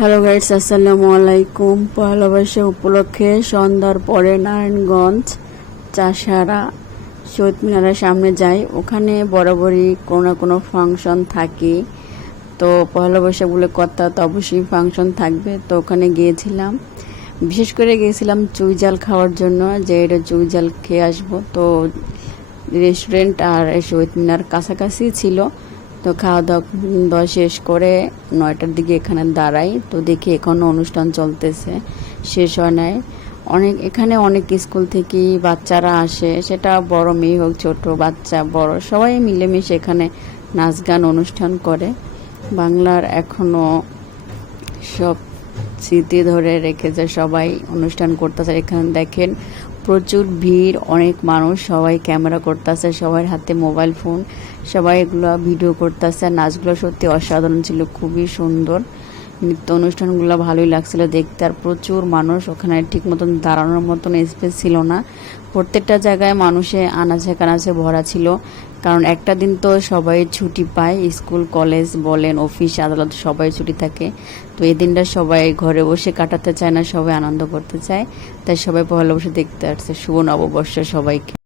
Hello guys, আসসালামু আলাইকুম। পয়লা বৈশাখ উপলক্ষে সন্ধ্যার পরে নারায়ণগঞ্জ চাষারা শহীদ মিনারের সামনে যাই। ওখানে বরাবরই কোনো না কোনো ফাংশন থাকে। তো পয়লা বৈশাখ বলে কথা, তো অবশ্যই ফাংশন থাকবে। তো ওখানে গিয়েছিলাম, বিশেষ করে গিয়েছিলাম চুই জাল খাওয়ার জন্য, যে এটা চুই জাল খেয়ে আসবো। তো রেস্টুরেন্ট আর শহীদ মিনার কাছাকাছি ছিল। তো খাওয়া দাওয়া শেষ করে 9টার দিকে এখানে দাঁড়াই। তো দেখি এখনও অনুষ্ঠান চলতেছে, শেষ হয় নাই। এখানে অনেক স্কুল থেকেই বাচ্চারা আসে, সেটা বড় মেয়ে হোক, ছোট বাচ্চা বড় সবাই মিলেমিশে এখানে নাচ গান অনুষ্ঠান করে। বাংলার এখনও সব স্মৃতি ধরে রেখেছে, সবাই অনুষ্ঠান করতেছে। এখানে দেখেন প্রচুর ভিড়, অনেক মানুষ, সবাই ক্যামেরা করতেছে, সবার হাতে মোবাইল ফোন, সবাই এগুলো ভিডিও করতেছে। নাচগুলো সত্যি অসাধারণ ছিল, খুবই সুন্দর। নৃত্য অনুষ্ঠানগুলো ভালোই লাগছিল দেখতে। আর প্রচুর মানুষ, ওখানে ঠিক মতন দাঁড়ানোর মতন স্পেস ছিল না। প্রত্যেকটা জায়গায় মানুষে আনাচে কানাচে ভরা ছিল, কারণ একটা দিন তো সবাই ছুটি পায়, স্কুল কলেজ বলেন, অফিস আদালত সবাই ছুটি থাকে। তো এই দিনটা সবাই ঘরে বসে কাটাতে চায় না, সবাই আনন্দ করতে চায়। তাই সবাই পয়লা বৈশাখ দেখতে আসছে। শুভ নববর্ষ সবাইকে।